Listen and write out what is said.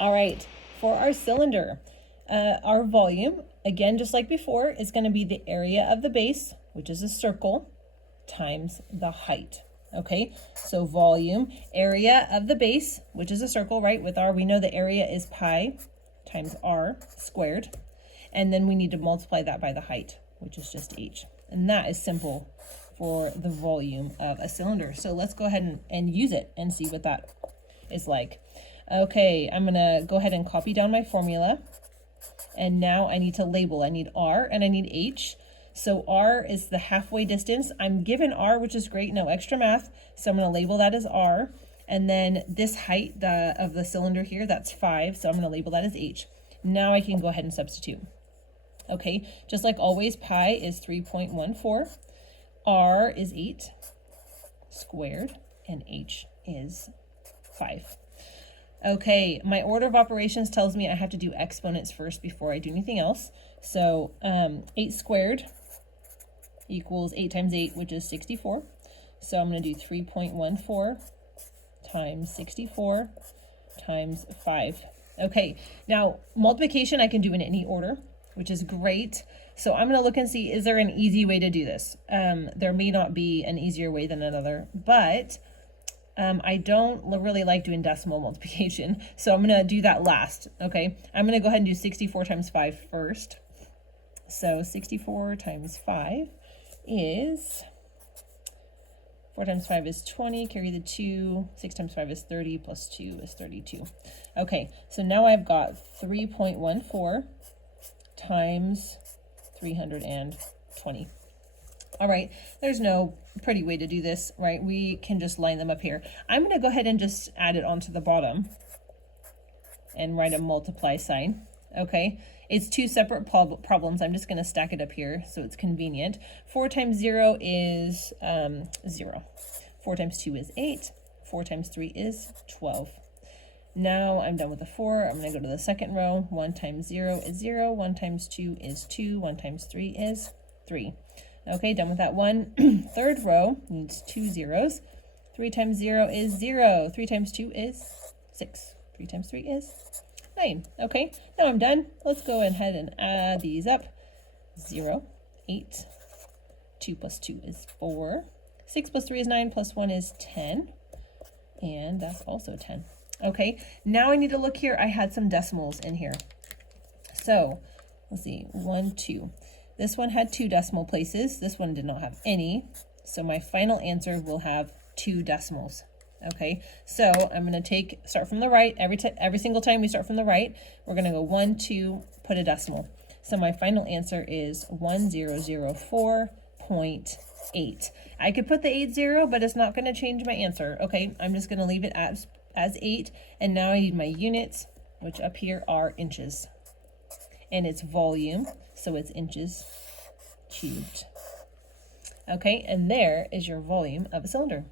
All right, for our cylinder, our volume, again, just like before, is going to be the area of the base, which is a circle, times the height. Okay, so volume, area of the base, which is a circle, right? With r, we know the area is pi times r squared. And then we need to multiply that by the height, which is just h. And that is simple for the volume of a cylinder. So let's go ahead and use it and see what that is like. Okay, I'm gonna go ahead and copy down my formula. And now I need to label. I need r and I need h. So r is the halfway distance. I'm given r, which is great, no extra math. So I'm gonna label that as r. And then this height of the cylinder here, that's 5. So I'm gonna label that as h. Now I can go ahead and substitute. Okay, just like always, pi is 3.14. R is 8 squared, and h is 5. Okay, my order of operations tells me I have to do exponents first before I do anything else. So 8 squared equals 8 times 8, which is 64. So I'm going to do 3.14 times 64 times 5. Okay, now multiplication I can do in any order, which is great. So I'm going to look and see, is there an easy way to do this? There may not be an easier way than another, but I don't really like doing decimal multiplication, so I'm going to do that last, okay? I'm going to go ahead and do 64 times 5 first. So 64 times 5 is, 4 times 5 is 20, carry the 2, 6 times 5 is 30, plus 2 is 32. Okay, so now I've got 3.14 times 320. All right, there's no pretty way to do this, right? We can just line them up here. I'm going to go ahead and just add it onto the bottom and write a multiply sign, okay? It's two separate problems. I'm just going to stack it up here so it's convenient. 4 times 0 is 0. 4 times 2 is 8. 4 times 3 is 12. Now I'm done with the 4. I'm going to go to the second row. 1 times 0 is 0. 1 times 2 is 2. 1 times 3 is 3. Okay, done with that one. Third row needs 2 zeros. 3 times 0 is 0. 3 times 2 is 6. 3 times 3 is 9. Okay, now I'm done. Let's go ahead and add these up. 0, 8. 2 plus 2 is 4. 6 plus 3 is 9, plus 1 is 10. And that's also 10. Okay, now I need to look here. I had some decimals in here. So, let's see, 1, 2. This one had 2 decimal places. This one did not have any. So my final answer will have 2 decimals. Okay, so I'm going to start from the right. Every single time we start from the right, we're going to go 1, 2, put a decimal. So my final answer is 1004.8. I could put the 80, but it's not going to change my answer. Okay, I'm just going to leave it as 8. And now I need my units, which up here are inches. And it's volume, so it's inches cubed. Okay, and there is your volume of a cylinder.